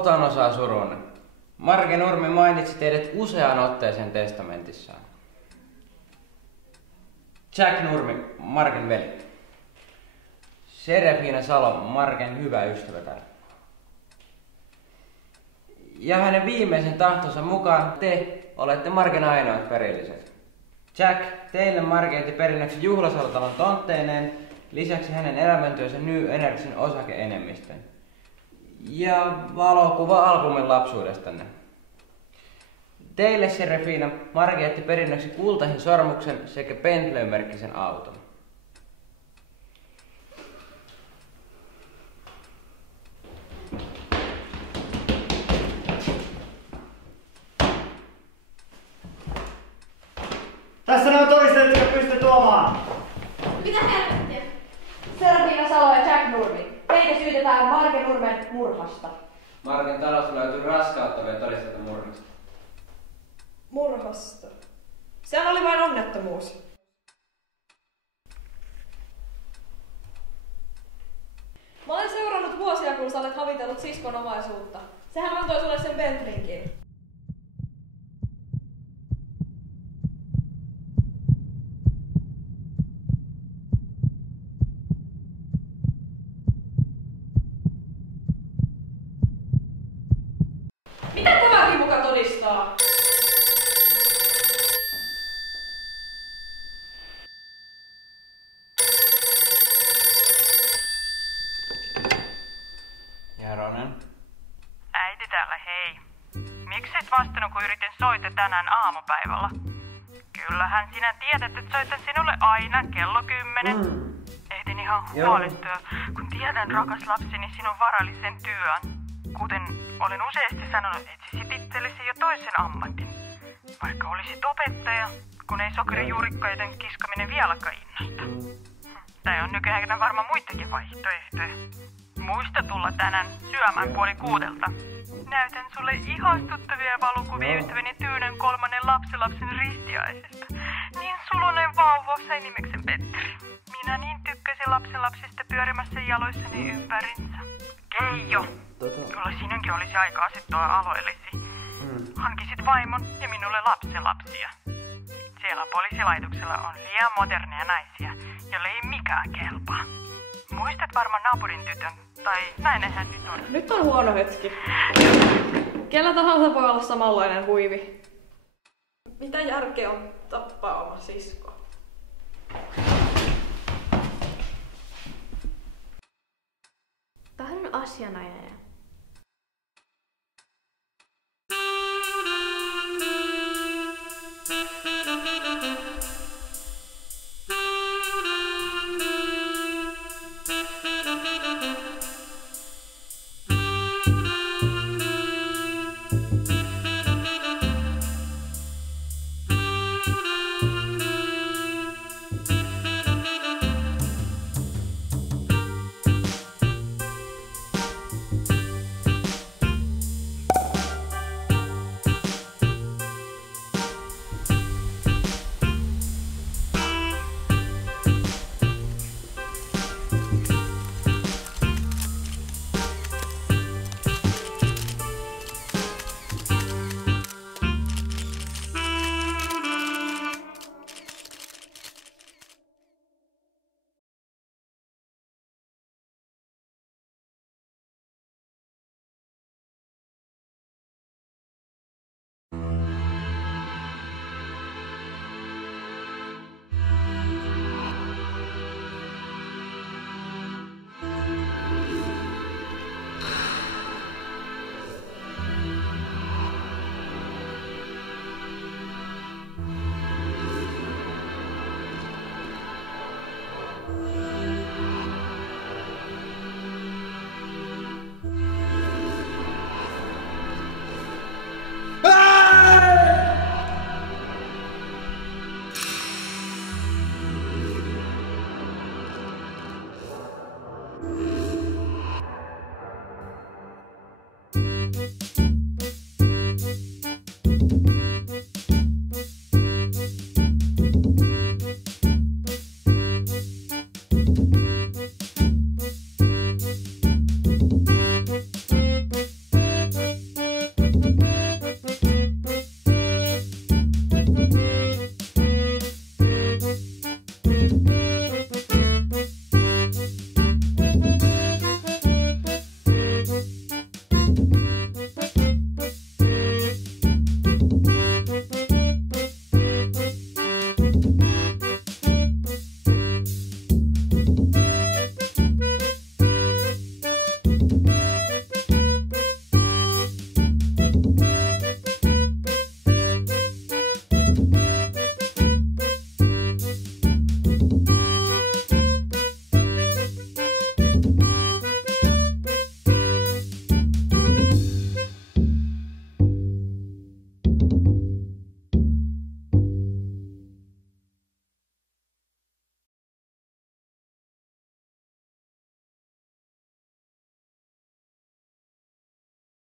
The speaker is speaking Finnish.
Otan osaa surunne. Marge Nurmi mainitsi teidät useaan otteeseen testamentissaan. Jack Nurmi, Margen veli. Serafina Salo, Margen hyvä ystävätär. Ja hänen viimeisen tahtonsa mukaan te olette Margen ainoat perilliset. Jack, teille Marge jätti perinnöksi Juhlasalotalon tontteineen, lisäksi hänen elämäntyönsä New Energyn osake-enemmistön. Ja valokuva-albumin lapsuudestanne. Teille, Serafina, Marge jätti perinnöksi kultaisen sormuksen sekä Bentley-merkkisen auton. Tässä ne on todisteet, jotka pystyy tuomaan. Mitä helvettiä? Serafina Salo ja Jack Nurmi. Teitä syytetään Marge Nurmen murhasta. Margen talosta löytyi raskauttavia todisteita murhasta. Murhasta. Sehän oli vain onnettomuus. Mä olen seurannut vuosia, kun sä olet havitellut siskon omaisuutta. Sehän antoi sulle sen Bentleykin. Mitä tämäkin muka todistaa? Jaronen. Äiti täällä, hei. Miksi et vastannut, kun yritin soittaa tänään aamupäivällä? Kyllähän sinä tiedät, että soitan sinulle aina kello 10. Ehdin ihan huolittua, kun tiedän, rakas lapseni, sinun varallisen työn. Kuten olen useasti sanonut, etsisit itsellesi jo toisen ammatin. Vaikka olisit opettaja, kun ei sokerijuurikkaiden kiskaminen vieläkään innosta. Tai on nykyään varmaan muitakin vaihtoehtoja. Muista tulla tänään syömään 5:30. Näytän sulle ihastuttavia valokuvia ystäväni Tyynen 3. lapsenlapsen ristiaisesta. Niin sulonen vauva sai nimeksen Petteri. Minä niin tykkäsin lapsenlapsista pyörimässä jaloissani ympärinsä. Keijo! Kyllä sinunkin olisi aika asettua aloillesi. Hankisit vaimon ja minulle lapsenlapsia. Siellä poliisilaitoksella on liian moderneja naisia, jolle ei mikään kelpaa. Muistat varmaan naapurin tytön, tai näinhän nyt on. Nyt on huono hetki. Kellä tahansa voi olla samanlainen huivi. Mitä järkeä on tappaa oma sisko? Tahdon asianajaja.